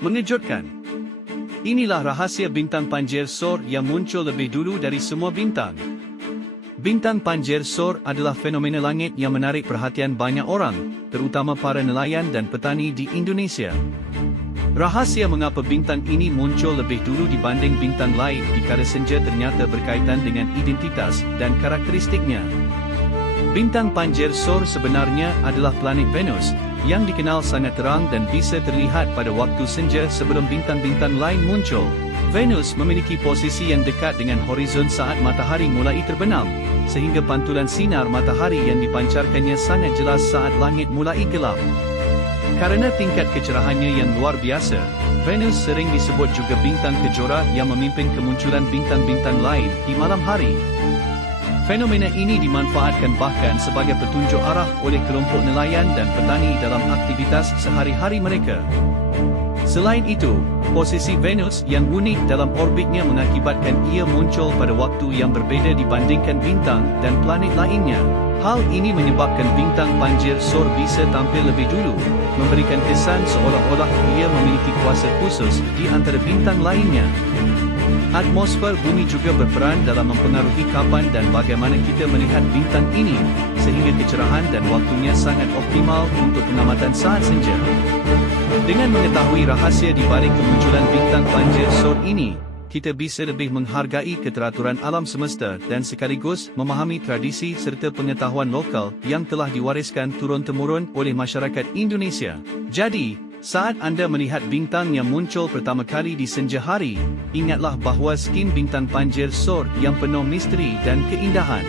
Mengejutkan. Inilah rahasia bintang Panjir SOR yang muncul lebih dulu dari semua bintang. Bintang Panjir SOR adalah fenomena langit yang menarik perhatian banyak orang, terutama para nelayan dan petani di Indonesia. Rahasia mengapa bintang ini muncul lebih dulu dibanding bintang lain di kala senja ternyata berkaitan dengan identitas dan karakteristiknya. Bintang Panjir SOR sebenarnya adalah planet Venus, yang dikenal sangat terang dan bisa terlihat pada waktu senja sebelum bintang-bintang lain muncul. Venus memiliki posisi yang dekat dengan horizon saat matahari mulai terbenam, sehingga pantulan sinar matahari yang dipancarkannya sangat jelas saat langit mulai gelap. Karena tingkat kecerahannya yang luar biasa, Venus sering disebut juga bintang kejora yang memimpin kemunculan bintang-bintang lain di malam hari. Fenomena ini dimanfaatkan bahkan sebagai petunjuk arah oleh kelompok nelayan dan petani dalam aktivitas sehari-hari mereka. Selain itu, posisi Venus yang unik dalam orbitnya mengakibatkan ia muncul pada waktu yang berbeza dibandingkan bintang dan planet lainnya. Hal ini menyebabkan bintang Panjir SOR bisa tampil lebih dulu, memberikan kesan seolah-olah ia memiliki kuasa khusus di antara bintang lainnya. Atmosfer bumi juga berperan dalam mempengaruhi kapan dan bagaimana kita melihat bintang ini, sehingga kecerahan dan waktunya sangat optimal untuk pengamatan saat senja. Dengan mengetahui rahasia di balik kemunculan bintang Panjir SOR ini, kita bisa lebih menghargai keteraturan alam semesta dan sekaligus memahami tradisi serta pengetahuan lokal yang telah diwariskan turun-temurun oleh masyarakat Indonesia. Jadi, saat anda melihat bintang yang muncul pertama kali di senja hari, ingatlah bahawa skin bintang Panjir SOR yang penuh misteri dan keindahan.